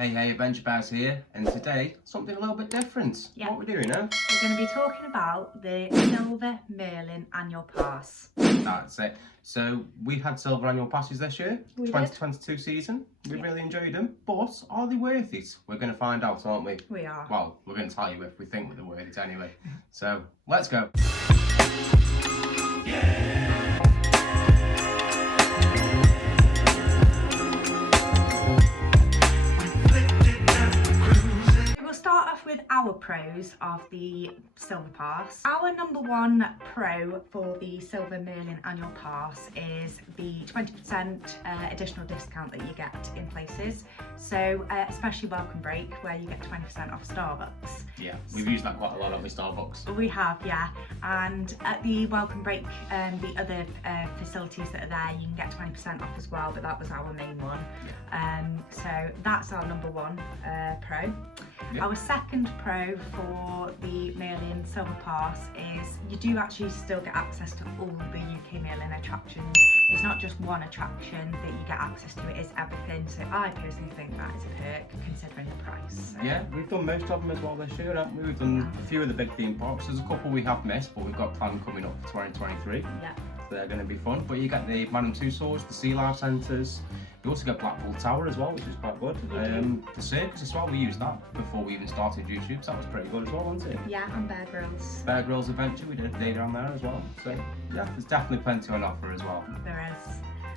Hey, Adventure Bears here, and today, something a little bit different. Yeah. What we're doing now? We're going to be talking about the Silver Merlin Annual Pass. That's it. So, we've had Silver Annual Passes this year, We 2022 season. We really enjoyed them, but are they worth it? We're going to find out, aren't we? We are. Well, we're going to tell you if we think they're worth it anyway. So, let's go. With our pros of the Silver Pass. Our number one pro for the Silver Merlin Annual Pass is the 20% additional discount that you get in places. So especially Welcome Break, where you get 20% off Starbucks. Yeah, we've used that quite a lot at Starbucks. We have, yeah. And at the Welcome Break, the other facilities that are there, you can get 20% off as well, but that was our main one. So that's our number one pro. Yep. Our second pro for the Merlin Silver Pass is you do actually still get access to all the UK Merlin attractions. It's not just one attraction that you get access to, it is everything. So I personally think that is a perk considering the price. So. Yeah, we've done most of them as well this year, haven't we? We've done a few of the big theme parks. There's a couple we have missed, but we've got planned coming up for 2023. Yeah. So they're going to be fun. But you get the Man & Tussauds, the Sea Life Centres. You also get Blackpool Tower as well, which is quite good. The circus as well, we used that before we even started YouTube, so that was pretty good as well, wasn't it? Yeah, and Bear Grylls. Bear Grylls Adventure, we did a day down there as well. So yeah, there's definitely plenty on offer as well. There is.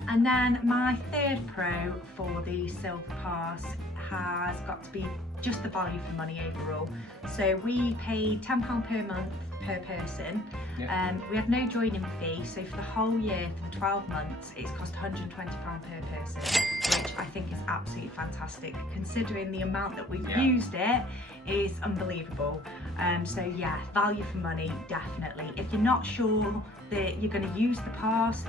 And then my third pro for the Silver Pass has got to be just the value for money overall. So we paid £10 per month per person. Yeah. We had no joining fee, so for the whole year, for the 12 months, it's cost £120 per person, which I think is absolutely fantastic. Considering the amount that we've used it, is unbelievable. So yeah, value for money, definitely. If you're not sure that you're going to use the pass,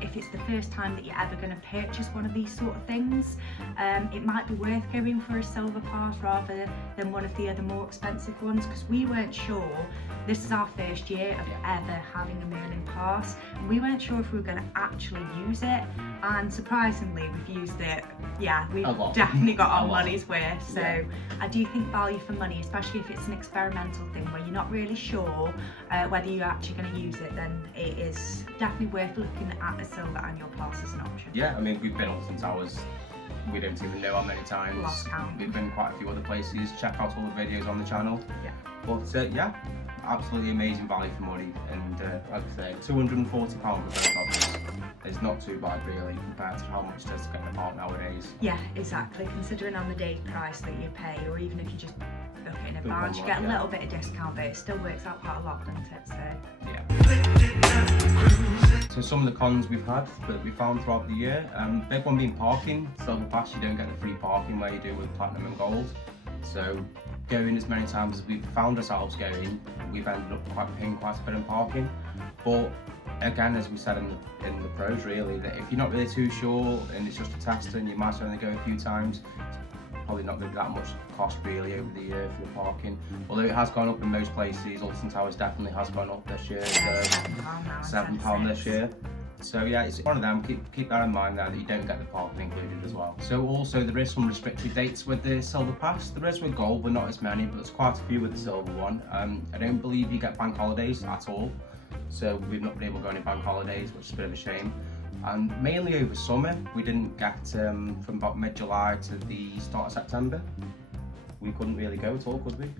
if it's the first time that you're ever going to purchase one of these sort of things, it might be worth going for a Silver Pass rather than one of the other more expensive ones, because we weren't sure. This is our first year of ever having a Merlin Pass, and we weren't sure if we were going to actually use it, and surprisingly we've used it. Yeah, we've definitely got our money's worth. So I do think value for money, especially if it's an experimental thing where you're not really sure whether you're actually going to use it, then it is definitely worth looking at a Silver Annual Pass as an option. Yeah, I mean, we've been up since we don't even know how many times. Lost count. We've been quite a few other places. Check out all the videos on the channel. Yeah. But yeah, absolutely amazing value for money, and like I say, £240 for both of us is not too bad really compared to how much it does to get in the park nowadays. Yeah, exactly. Considering on the day price that you pay, or even if you just book it in advance, you get a little bit of discount, but it still works out quite a lot, doesn't it? So yeah. So some of the cons we've had that we found throughout the year, big one being parking. Silver Pass, you don't get the free parking where you do with Platinum and Gold. So going as many times as we've found ourselves going, we've ended up paying quite a bit in parking. But again, as we said in the pros really, that if you're not really too sure and it's just a test and you might only go a few times, it's probably not going to be that much cost really over the year for the parking. Although it has gone up in most places, Alton Towers definitely has gone up this year, so £7 this year. So yeah, it's one of them, keep that in mind there, that you don't get the parking included as well. So also there is some restricted dates with the Silver Pass. There is with Gold, but not as many, but there's quite a few with the Silver one. I don't believe you get bank holidays at all. So we've not been able to go any bank holidays, which is a bit of a shame. And mainly over summer, we didn't get from about mid-July to the start of September. We couldn't really go at all, could we?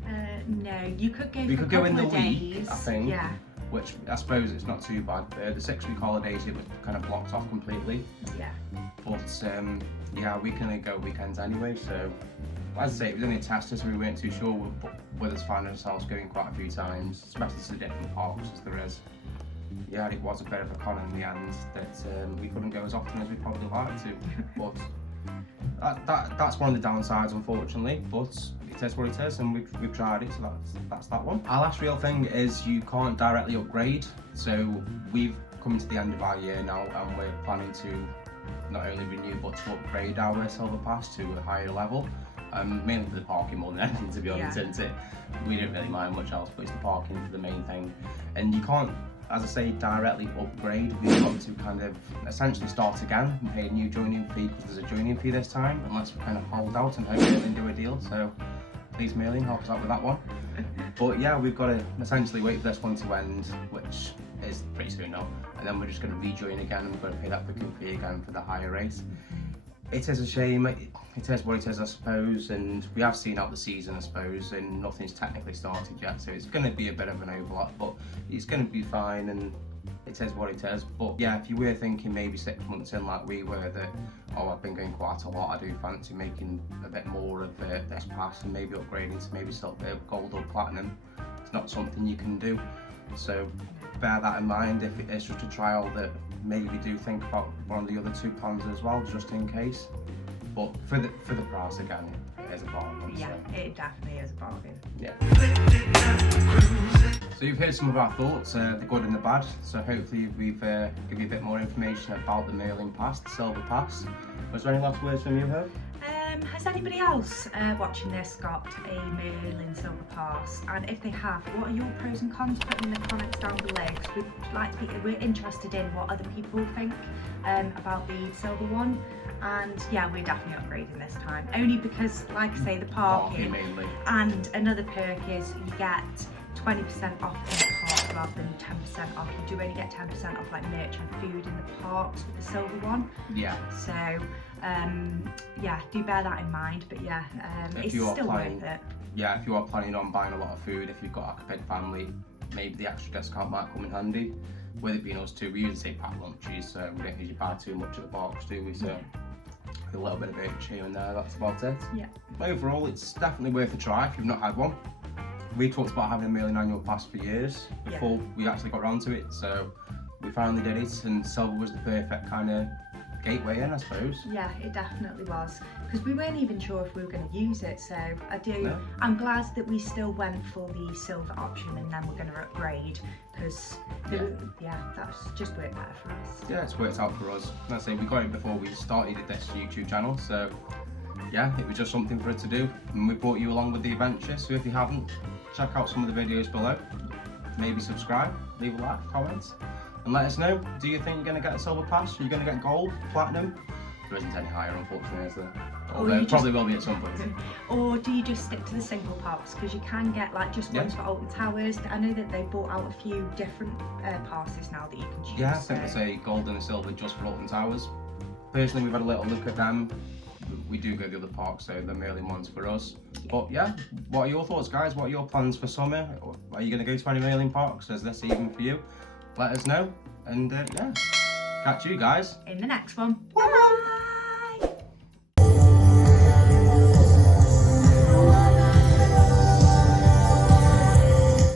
No, you could go. We could go in the week, days. I think. Yeah. Which I suppose it's not too bad. The 6-week holidays, it was kind of blocked off completely. Yeah. But yeah, we can go weekends anyway. So as I say, it was only a test, so we weren't too sure. With us finding ourselves going quite a few times, especially to different parks as there is. Yeah, it was a bit of a con in the end that we couldn't go as often as we'd probably like to. But that's one of the downsides, unfortunately. But it is what it is, and we've tried it, so that's that one. Our last real thing is you can't directly upgrade. So we've come to the end of our year now, and we're planning to not only renew but to upgrade our Silver Pass to a higher level. Mainly for the parking more than anything, to be honest, isn't it? We don't really mind much else, but it's the parking for the main thing. And you can't as I say, directly upgrade. We've got to kind of essentially start again and pay a new joining fee, because there's a joining fee this time, unless we kind of hold out and hope Merlin do a deal. So please, Merlin, help us out with that one. But yeah, we've got to essentially wait for this one to end, which is pretty soon now, and then we're just going to rejoin again, and we've got to pay that booking fee again for the higher rate. It is a shame. It is what it is, I suppose, and we have seen out the season, I suppose, and nothing's technically started yet, so it's going to be a bit of an overlap, but it's going to be fine, and it is what it is. But yeah, if you were thinking maybe 6 months in like we were, that, oh, I've been going quite a lot, I do fancy making a bit more of this pass and maybe upgrading to maybe silver, gold or platinum, it's not something you can do. So bear that in mind if it is just a trial, that maybe do think about one of the other 2 plans as well, just in case. But for the price, again, it is a bargain. Yeah, so. it definitely is a bargain. Yeah. So you've heard some of our thoughts, the good and the bad. So hopefully we've given you a bit more information about the Merlin Pass, the Silver Pass. Was there any last words from you, Herb? Has anybody else watching this got a Merlin Silver Pass? And if they have, what are your pros and cons? Put them in the comments down below, because we're interested in what other people think about the silver one. And yeah, we're definitely upgrading this time, only because, like I say, the parking mainly. And another perk is you get 20% off in the park rather than 10% off. You do only get 10% off like merch and food in the parks with the silver one. Yeah. So yeah, do bear that in mind. But yeah, it's still worth it. Yeah, if you are planning on buying a lot of food, if you've got like a big family, maybe the extra discount might come in handy. With it being us two, we usually say pack lunches, so we don't usually buy too much at the parks, do we? So a little bit of each here and there, that's about it. Yeah. Overall, it's definitely worth a try if you've not had one. We talked about having a Merlin Annual Pass for years before we actually got around to it, so we finally did it, and silver was the perfect kind of gateway in, I suppose. Yeah, it definitely was, because we weren't even sure if we were going to use it, so No. I'm glad that we still went for the silver option and then we're going to upgrade, because that's just worked better for us. Yeah, it's worked out for us. Like I say, we got it before we started this YouTube channel, so yeah, it was just something for us to do, and we brought you along with the adventure. So if you haven't, check out some of the videos below, maybe subscribe, leave a like, comment, and let us know, do you think you're going to get a silver pass? Are you going to get gold, platinum? There isn't any higher, unfortunately, is there? Although there probably will be at some point. Or do you just stick to the single pass, because you can get like just ones for Alton Towers. I know that they brought out a few different passes now that you can choose. Yeah, I think they say gold and a silver just for Alton Towers. Personally, we've had a little look at them. We do go to the other parks, so the Merlin one's for us. But yeah, what are your thoughts, guys? What are your plans for summer? Are you going to go to any Merlin parks? Is this even for you? Let us know, and yeah, catch you guys in the next one. Bye.